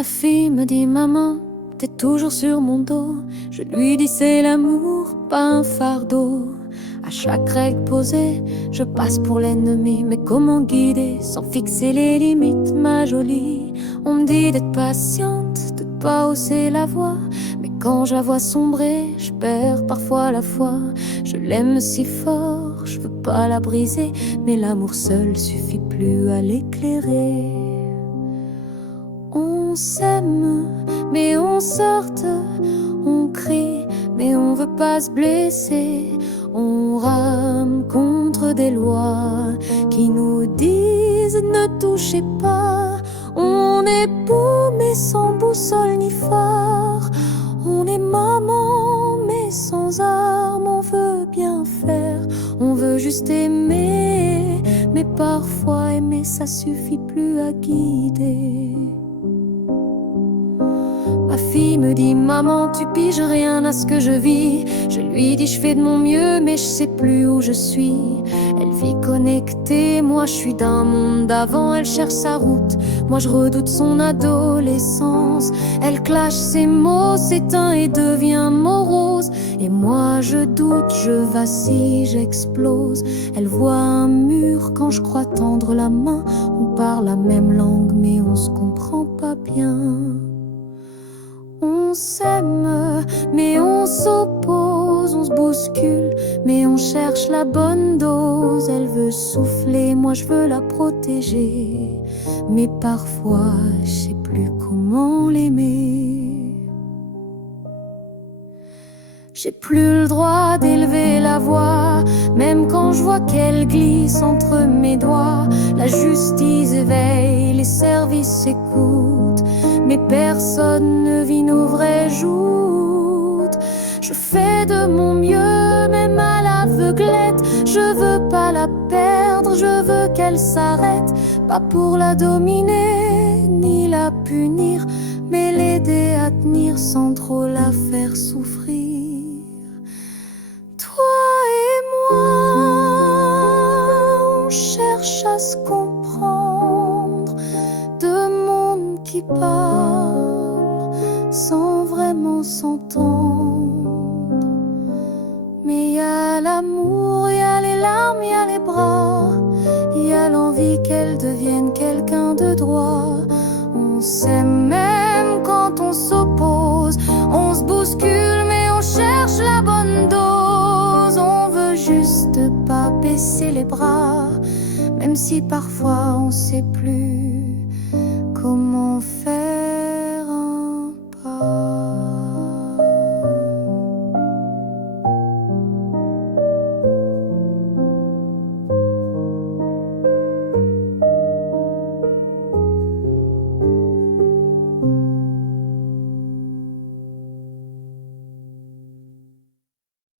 Ma fille me dit maman, t'es toujours sur mon dos. Je lui dis c'est l'amour, pas un fardeau. À chaque règle posée, je passe pour l'ennemi. Mais comment guider sans fixer les limites, ma jolie? On me dit d'être patiente, de pas hausser la voix. Mais quand je la vois sombrer, je perds parfois la foi. Je l'aime si fort, je veux pas la briser. Mais l'amour seul suffit plus à l'éclairer. On s'aime, mais on sorte, on crie, mais on veut pas se blesser. On rame contre des lois qui nous disent ne touchez pas. On est beau mais sans boussole ni phare. On est maman mais sans armes. On veut bien faire, on veut juste aimer. Mais parfois aimer ça suffit plus à guider. Ma fille me dit maman tu piges rien à ce que je vis. Je lui dis je fais de mon mieux mais je sais plus où je suis. Elle vit connectée, moi je suis d'un monde d'avant. Elle cherche sa route, moi je redoute son adolescence. Elle clash ses mots, s'éteint et devient morose. Et moi je doute, je vacille, j'explose. Elle voit un mur quand je crois tendre la main. On parle la même langue mais on se comprend pas bien. On s'aime, mais on s'oppose, on se bouscule, mais on cherche la bonne dose. Elle veut souffler, moi je veux la protéger. Mais parfois, je sais plus comment l'aimer. J'ai plus le droit d'élever la voix, même quand je vois qu'elle glisse entre mes doigts. La justice éveille, les services écoutent, mais personne ne vit nos vraies joutes. Je fais de mon mieux, même à l'aveuglette. Je veux pas la perdre, je veux qu'elle s'arrête. Pas pour la dominer, ni la punir, mais l'aider à tenir sans trop la faire souffrir. Toi et moi, on cherche à se comprendre. Deux mondes qui parlent sans vraiment s'entendre. Mais y a l'amour, y a les larmes, y a les bras, y a l'envie qu'elle devienne quelqu'un de droit. On s'aime même quand on s'oppose. On se bouscule mais on cherche la bonne dose. On veut juste pas baisser les bras, même si parfois on sait plus comment faire.